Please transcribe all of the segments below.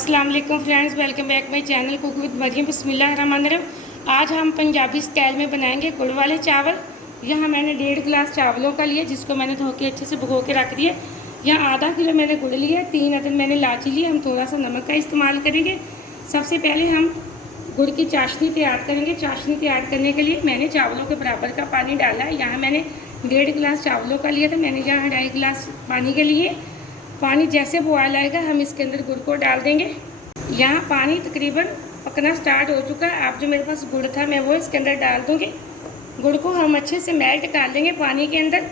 अस्सलाम वालेकुम friends, welcome back my channel cook with Mariam. बिस्मिल्लाहिर्रहमानिर्रहीम। आज हम पंजाबी स्टाइल में बनाएंगे गुड़ वाले चावल। यहाँ मैंने 1.5 गिलास चावलों का लिया, जिसको मैंने धो के अच्छे से भिगो के रख दिया। यहाँ आधा किलो मैंने गुड़ लिया, 3 अदद मैंने इलायची ली। हम थोड़ा सा नमक का इस्तेमाल करेंगे। सबसे पहले हम गुड़ की चाशनी तैयार करेंगे। चाशनी तैयार करने के लिए मैंने चावलों के बराबर का पानी डाला है। यहाँ मैंने 1.5 गिलास चावलों का लिया था, मैंने यहाँ 2.5 गिलास पानी के लिए। पानी जैसे बॉयल आएगा हम इसके अंदर गुड़ को डाल देंगे। यहाँ पानी तकरीबन पकना स्टार्ट हो चुका है। अब जो मेरे पास गुड़ था मैं वो इसके अंदर डाल दूँगी। गुड़ को हम अच्छे से मेल्ट कर लेंगे पानी के अंदर।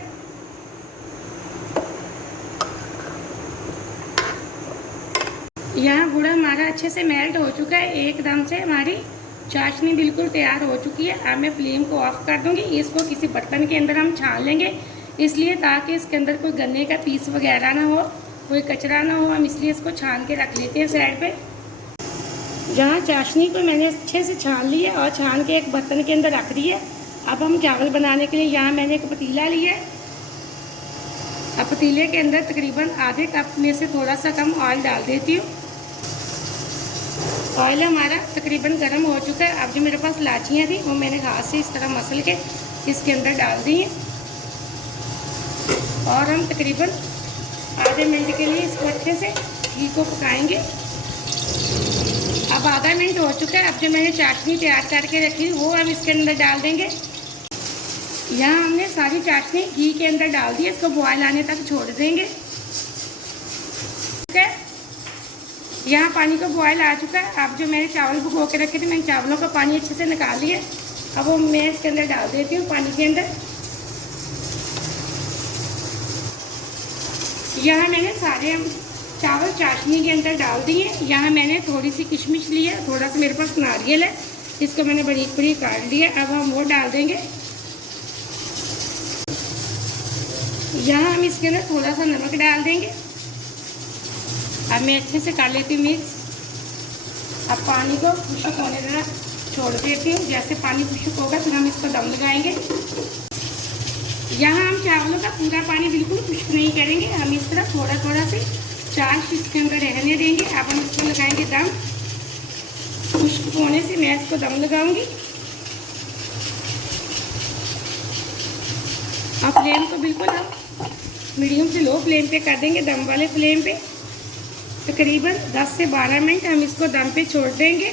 यहाँ गुड़ हमारा अच्छे से मेल्ट हो चुका है, एकदम से हमारी चाशनी बिल्कुल तैयार हो चुकी है। अब मैं फ्लेम को ऑफ कर दूँगी। इसको किसी बर्तन के अंदर हम छान लेंगे, इसलिए ताकि इसके अंदर कोई गन्ने का पीस वगैरह ना हो, कोई कचरा ना हो। हम इसलिए इसको छान के रख लेते हैं साइड पे। जहाँ चाशनी को मैंने अच्छे से छान लिया और छान के एक बर्तन के अंदर रख दिया। अब हम चावल बनाने के लिए यहाँ मैंने एक पतीला लिया है। अब पतीले के अंदर तकरीबन आधे कप में से थोड़ा सा कम ऑयल डाल देती हूँ। ऑयल हमारा तकरीबन गर्म हो चुका है। अब जो मेरे पास इलायचियाँ थी वो मैंने हाथ से इस तरह मसल के इसके अंदर डाल दी हैं और हम तकरीबन आधे मिनट के लिए इसको अच्छे से घी को पकाएंगे। अब आधा मिनट हो चुका है। अब जो मैंने चाशनी तैयार करके रखी वो हम इसके अंदर डाल देंगे। यहाँ हमने सारी चाशनी घी के अंदर डाल दी है। इसको बॉयल आने तक छोड़ देंगे। ठीक है, यहाँ पानी को बॉयल आ चुका है। अब जो मैंने चावल भिगो के रखे थे मैंने चावलों का पानी अच्छे से निकाल लिया। अब वो मैं इसके अंदर डाल देती हूँ पानी के अंदर। यहाँ मैंने सारे चावल चाशनी के अंदर डाल दिए। यहाँ मैंने थोड़ी सी किशमिश ली है, थोड़ा सा मेरे पास नारियल है, इसको मैंने बारीक बारीक काट लिया। अब हम वो डाल देंगे। यहाँ हम इसके अंदर थोड़ा सा नमक डाल देंगे। अब मैं अच्छे से कर लेती हूँ मिक्स। अब पानी को खुश्क होने देना छोड़ देती हूँ। जैसे पानी खुश्क होगा फिर हम इसको दम लगाएंगे। यहाँ हम चावलों का पूरा पानी बिल्कुल खुश्क नहीं करेंगे, हम इस तरह थोड़ा थोड़ा से 4 इसके अंदर रहने देंगे। अब हम इसको लगाएंगे दम। खुश्क होने से मैं इसको दम लगाऊंगी। अब फ्लेम को बिल्कुल हम मीडियम से लो फ्लेम पे कर देंगे, दम वाले फ्लेम पे। तकरीबन 10 से 12 मिनट हम इसको दम पे छोड़ देंगे।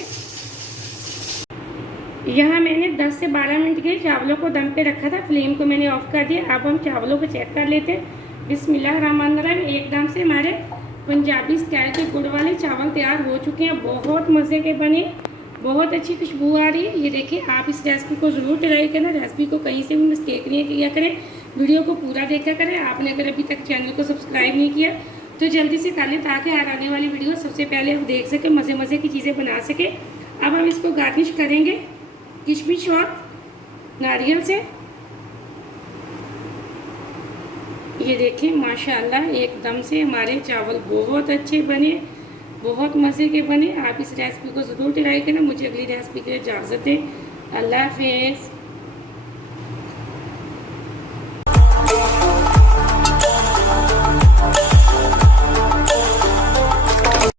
यहाँ मैंने 10 से 12 मिनट के चावलों को दम पे रखा था, फ्लेम को मैंने ऑफ कर दिया। अब हम चावलों को चेक कर लेते हैं। बिस्मिल्लाहिर्रहमानिर्रहीम। एकदम से हमारे पंजाबी स्टाइल के गुड़ वाले चावल तैयार हो चुके हैं। बहुत मज़े के बने, बहुत अच्छी खुशबू आ रही है। ये देखिए, आप इस रेसिपी को ज़रूर ट्राई करना। रेसिपी को कहीं से भी मिस्टेक नहीं किया करें, वीडियो को पूरा देखा करें। आपने अगर अभी तक चैनल को सब्सक्राइब नहीं किया तो जल्दी से कर लें, ताकि हर आने वाली वीडियो सबसे पहले आप देख सकें, मज़े मज़े की चीज़ें बना सकें। अब हम इसको गार्निश करेंगे किशमिश और नारियल से। ये देखें, माशाल्लाह एकदम से हमारे चावल बहुत अच्छे बने, बहुत मज़े के बने। आप इस रेसिपी को ज़रूर ट्राई करें। मुझे अगली रेसिपी के लिए इजाज़त दें। अल्लाह हाफ़िज़।